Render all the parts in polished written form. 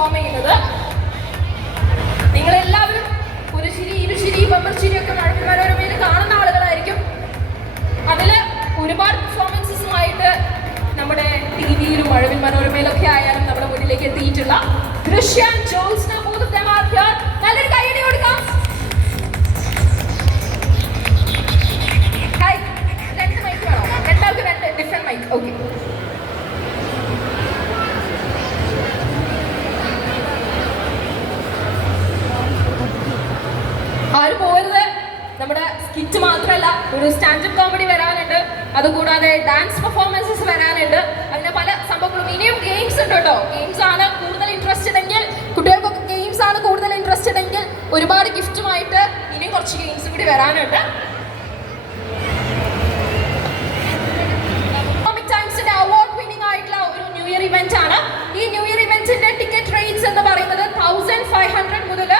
Perform ചെയ്യുന്നത്. നിങ്ങളെല്ലാവരും ഒരു ചിരി ഇരുചിരി ബമ്പർ ചിരിയൊക്കെ മഴവിൽ മനോരമയിൽ കാണുന്ന ആളുകളായിരിക്കും. അതിൽ ഒരുപാട് പെർഫോമൻസസുമായിട്ട് നമ്മുടെ ടിവിയിലും മഴവിൽ മനോരമയിലൊക്കെ ആയാലും നമ്മുടെ മുന്നിലേക്ക് എത്തിയിട്ടുള്ള ദൃശ്യ, ജ്യോത്സ്ന, നല്ലൊരു കൈയടി കൊടുക്കാം. രണ്ട് മൈക്ക് വേണോ? രണ്ടാൾക്ക് രണ്ട് ഡിഫറെന്റ് മൈക്ക്. ഓക്കെ, ആരും പോരുത്. നമ്മുടെ സ്കിറ്റ് മാത്രമല്ല, ഒരു സ്റ്റാൻഡപ്പ് കോമഡി വരാനുണ്ട്, അതുകൂടാതെ ഡാൻസ് പെർഫോമൻസസ് വരാനുണ്ട്. അങ്ങനെ പല സംഭവങ്ങളും. ഇനിയും ഗെയിംസ് ഉണ്ട് കേട്ടോ. ഗെയിംസ് ആണ് കൂടുതൽ ഇൻട്രസ്റ്റഡ് എങ്കിൽ, കുട്ടികൾക്കൊക്കെ ഗെയിംസ് ആണ് കൂടുതൽ ഇൻട്രസ്റ്റഡ് എങ്കിൽ ഒരുപാട് ഗിഫ്റ്റുമായിട്ട് ഇനിയും കുറച്ച് ഗെയിംസ് കൂടി വരാനുണ്ട്. ടൈംസിന്റെ അവാർഡ് വിന്നിംഗ് ആയിട്ടുള്ള ഒരു ന്യൂ ഇയർ ഇവന്റ് ആണ്. ഈ ന്യൂ ഇയർ ഇവന്റിന്റെ ടിക്കറ്റ് റേറ്റ്സ് എന്ന് പറയുന്നത് 1500 മുതൽ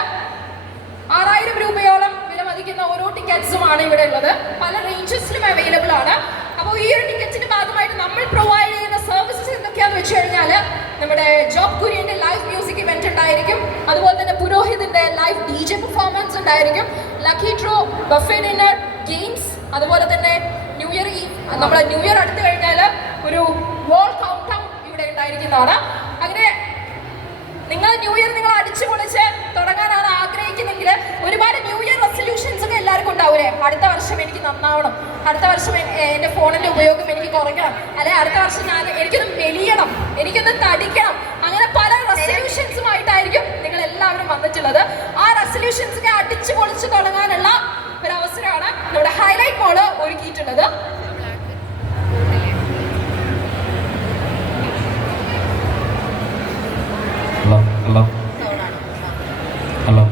6000 രൂപയോളം വില മതിക്കുന്ന ഓരോ ടിക്കറ്റ്സുമാണ് ഇവിടെ ഉള്ളത്. പല റേഞ്ചസിലും അവൈലബിൾ ആണ്. അപ്പോൾ ഈ ഒരു ടിക്കറ്റിന്റെ ഭാഗമായിട്ട് നമ്മൾ പ്രൊവൈഡ് ചെയ്യുന്ന സർവീസസ് എന്തൊക്കെയാന്ന് വെച്ച് കഴിഞ്ഞാൽ, നമ്മുടെ ജോബ് കുര്യന്റെ ലൈവ് മ്യൂസിക് ഇവന്റ് ഉണ്ടായിരിക്കും. അതുപോലെ തന്നെ പുരോഹിതിന്റെ ലൈവ് DJ പെർഫോമൻസ് ഉണ്ടായിരിക്കും. Lucky draw, Buffett dinner, games, അതുപോലെ തന്നെ ന്യൂ ഇയർ നമ്മുടെ ന്യൂ ഇയർ അടുത്ത് കഴിഞ്ഞാൽ ഒരു വോൾ കൗണ്ട് ഡൗൺ ഇവിടെ ഉണ്ടായിരിക്കുന്നതാണ്. അങ്ങനെ നിങ്ങൾ ന്യൂ ഇയർ നിങ്ങൾ അടിച്ചു പൊളിച്ച് തുടങ്ങാനാണ് ആഗ്രഹിക്കുന്നെങ്കിൽ ഒരുപാട് ന്യൂ ഇയർ റെസൊല്യൂഷൻസ് ഒക്കെ എല്ലാവർക്കും ഉണ്ടാവില്ലേ? അടുത്ത വർഷം എനിക്ക് നന്നാവണം, അടുത്ത വർഷം എൻ്റെ ഫോണിൻ്റെ ഉപയോഗം എനിക്ക് കുറയ്ക്കണം, അല്ലെ അടുത്ത വർഷം എനിക്കൊന്ന് മെലിയണം, എനിക്കൊന്ന് തടിക്കണം. അങ്ങനെ പല റെസൊല്യൂഷൻസുമായിട്ടായിരിക്കും നിങ്ങൾ എല്ലാവരും വന്നിട്ടുള്ളത്. ആ റെസൊല്യൂഷൻസൊക്കെ അടിച്ചു പൊളിച്ച് തുടങ്ങാനുള്ള ഒരു അവസരമാണ് നമ്മുടെ ഹൈലൈറ്റ് മോള് ഒരുക്കിയിട്ടുള്ളത്. Hello hello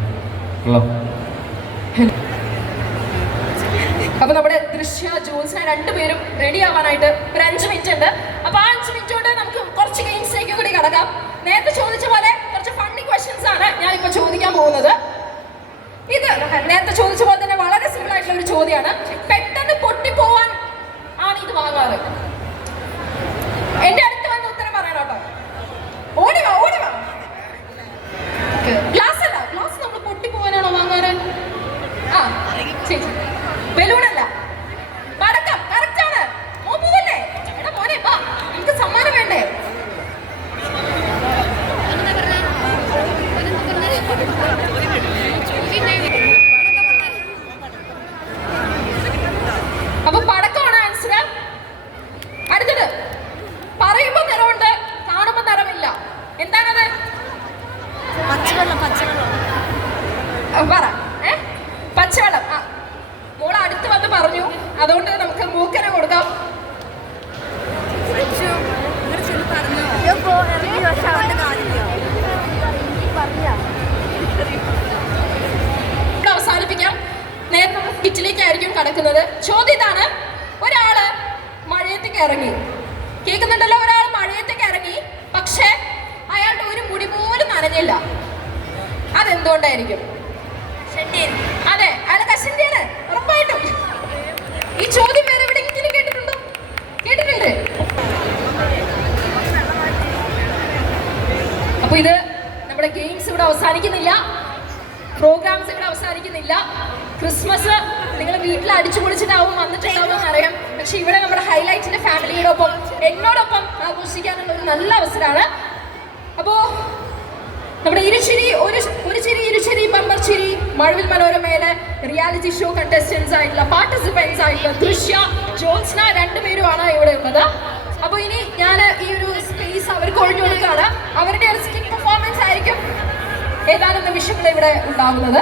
hello. അപ്പൊ നമ്മുടെ ദൃശ്യ, ജ്യോത്സ്ന രണ്ടുപേരും റെഡി ആവാനായിട്ട് ഒരു 5 മിനിറ്റ് ഉണ്ട്. അപ്പൊ ആ 5 മിനിറ്റ് കൊണ്ട് നമുക്ക് കുറച്ച് ഗെയിംസിലേക്ക് കൂടി കടക്കാം. നേരത്തെ ചോദിച്ച പോലെ കുറച്ച് ഫണ്ണി ക്വസ്റ്റ്യൻസ് ആണ് ഞാനിപ്പോ ചോദിക്കാൻ പോകുന്നത്. ഇത് നേരത്തെ ചോദിച്ച പോലെ തന്നെ വളരെ സിമ്പിൾ ആയിട്ടുള്ള ഒരു ചോദ്യമാണ്. പെട്ടെന്ന് പൊട്ടിപ്പോവാൻ ആണ് ഇത് വാങ്ങാറ്. എന്റെ അടുത്ത് വന്ന് ഉത്തരം പറയണം കേട്ടോ. ഓടിവാ ഓടിവാ. ഗ്ലാസ് അല്ല, ഗ്ലാസ് നമ്മൾ പൊട്ടിപ്പോവാനാണോ വാങ്ങാറ്? ആ ശരി. ബലൂണല്ല, പടക്കം. കറക്റ്റ് ആണ്. പോവല്ലേ? എടാ മോനെ വാ, നമുക്ക് സമ്മാനം വേണ്ടേ? അപ്പൊ പടക്കമാണ് ആൻസർ. അടുത്തത്, പറയുമ്പോ നിറമുണ്ട്, കാണുമ്പോ നിറമില്ല. എന്താണത്? പറ. പച്ചവെള്ളം. മോൾ അടുത്ത് വന്ന് പറഞ്ഞു, അതുകൊണ്ട് നമുക്ക് മൂക്കനെ കൊടുക്കാം. അവസാനിപ്പിക്കാം. നേരത്തെ കിറ്റിലേക്കായിരിക്കും കടക്കുന്നത്. ചോദ്യം ഇതാണ്: ഒരാള് മഴയത്തേക്ക് ഇറങ്ങി, കേൾക്കുന്നുണ്ടല്ലോ, ഒരാൾ മഴയത്തേക്ക് ഇറങ്ങി, പക്ഷെ അയാളുടെ ഒരു മുടി പോലും നനഞ്ഞില്ല. അതെന്തുകൊണ്ടായിരിക്കും? അതെ, അയാൾ കഷണ്ടിയാണ് ഉറപ്പായിട്ടും. ഈ ചോദ്യം വേറെ എവിടെയെങ്കിലും കേട്ടിട്ടുണ്ടോ? കേട്ടിട്ടുണ്ട്. അപ്പൊ ഇത് നമ്മുടെ ഗെയിംസ് ഇവിടെ അവസാനിക്കുന്നില്ല, പ്രോഗ്രാംസ് ഇവിടെ അവസാനിക്കുന്നില്ല. ക്രിസ്മസ് നിങ്ങൾ വീട്ടിൽ അടിച്ചു പൊളിച്ചിട്ടാവും വന്നിട്ടുണ്ടാവുമെന്ന് അറിയാം. പക്ഷെ ഇവിടെ നമ്മുടെ ഹൈലൈറ്റ്സിന്റെ ഫാമിലിയോടൊപ്പം എന്നോടൊപ്പം ആഘോഷിക്കാനുള്ള ഒരു നല്ല അവസരമാണ്. അപ്പോ നമ്മുടെ ഒരു ചിരി ഇരുചിരി ബമ്പർ ചിരി മഴവിൽ മനോരമയിലെ റിയാലിറ്റി ഷോ കണ്ടസ്റ്റൻസ് ആയിട്ടുള്ള പാർട്ടിസിപ്പൻസ് ആയിട്ടുള്ള ദൃശ്യ, ജ്യോത്സ്ന രണ്ടുപേരുമാണ് ഇവിടെ ഉള്ളത്. അപ്പൊ ഇനി ഞാൻ ഈ ഒരു സ്പേസ് അവർക്ക് ഒഴിഞ്ഞു കൊടുക്കുകയാണ്. അവരുടെ ഒരു സ്കിറ്റ് പെർഫോമൻസ് ആയിരിക്കും ഏതാനും നിമിഷങ്ങൾ ഇവിടെ ഉണ്ടാകുന്നത്.